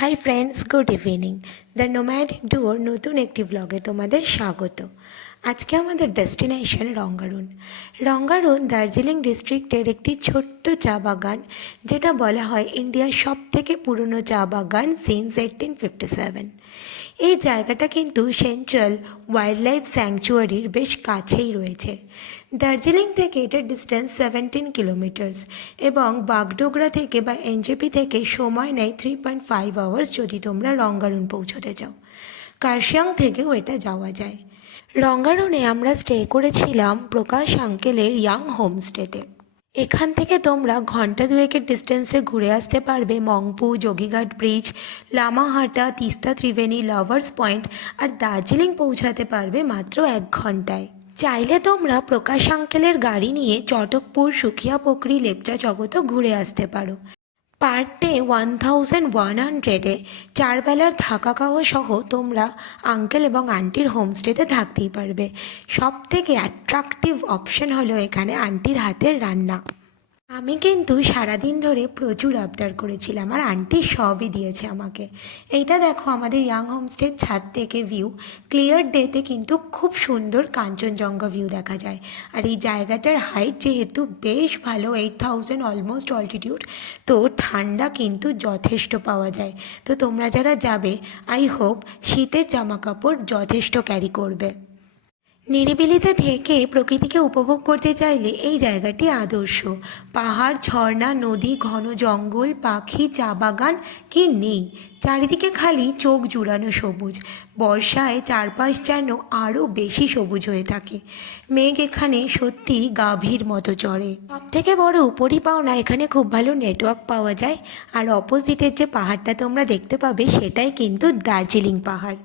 Hi friends, good evening. The nomadic door নতুন একটি ব্লগে তোমাদের স্বাগত। আজকে আমাদের ডেস্টিনেশন রঙ্গারুন। রঙ্গারুন দার্জিলিং ডিস্ট্রিক্টের একটি ছোট্ট চা বাগান, যেটা বলা হয় ইন্ডিয়ার সবথেকে পুরনো চা বাগান সিন্স 1857। এই জায়গাটা কিন্তু সেঞ্চুয়াল ওয়াইল্ড লাইফ স্যাংচুয়ারির বেশ কাছেই রয়েছে। দার্জিলিং থেকে এটার ডিস্টেন্স 17 কিলোমিটার্স এবং বাগডোগরা থেকে বা এনজেপি থেকে সময় নেয় 3.5 আওয়ার্স যদি তোমরা রঙ্গারুন পৌঁছতে চাও। কার্শিয়াং থেকেও এটা যাওয়া যায়। রঙ্গারুনে আমরা স্টে করেছিলাম প্রকাশ আঙ্কেলের ইয়াং হোমস্টেতে। এখান থেকে তোমরা ঘন্টা দুয়েকের ডিস্টেন্সে ঘুরে আসতে পারবে Mungpoo, Jogighat bridge, Lamahatta, Teesta Triveni, lovers point, আর দার্জিলিং পৌঁছাতে পারবে মাত্র 1 ঘন্টায়। চাইলে তোমরা প্রকাশ আঙ্কেলের গাড়ি নিয়ে চটকপুর, সুখিয়া পোখরি, লেপচা জগতও ঘুরে আসতে পারো। পার ডে 1100-এ 4 বেলার থাকা খাওয়া সহ তোমরা আঙ্কেল এবং আন্টির হোমস্টেতে থাকতেই পারবে। সব থেকে অ্যাট্রাকটিভ অপশন হলো এখানে আন্টির হাতের রান্না। আমি কিন্তু সারাদিন ধরে প্রচুর আবদার করেছিলাম আর আন্টি সবই দিয়েছে আমাকে। এইটা দেখো আমাদের ইয়াং হোমস্টের ছাদ থেকে ভিউ। ক্লিয়ার ডেতে কিন্তু খুব সুন্দর কাঞ্চনজঙ্ঘা ভিউ দেখা যায়। আর এই জায়গাটার হাইট যেহেতু বেশ ভালো, 8000 অলমোস্ট অল্টিটিউড, তো ঠান্ডা কিন্তু যথেষ্ট পাওয়া যায়। তো তোমরা যারা যাবে আই হোপ শীতের জামা কাপড় যথেষ্ট ক্যারি করবে। নিরিবিলিতে থেকে প্রকৃতিকে উপভোগ করতে চাইলে এই জায়গাটি আদর্শ। পাহাড়, ঝর্ণা, নদী, ঘন জঙ্গল, পাখি, চা বাগান, কি নেই। চারিদিকে খালি চোখ জুড়ানো সবুজ। বর্ষায় চারপাশ যেন আরও বেশি সবুজ হয়ে থাকে। মেঘ এখানে সত্যি গাভীর মতো চড়ে। সবথেকে বড় পরিপাওনা এখানে খুব ভালো নেটওয়ার্ক পাওয়া যায়। আর অপোজিটের যে পাহাড়টা তোমরা দেখতে পাবে সেটাই কিন্তু দার্জিলিং পাহাড়।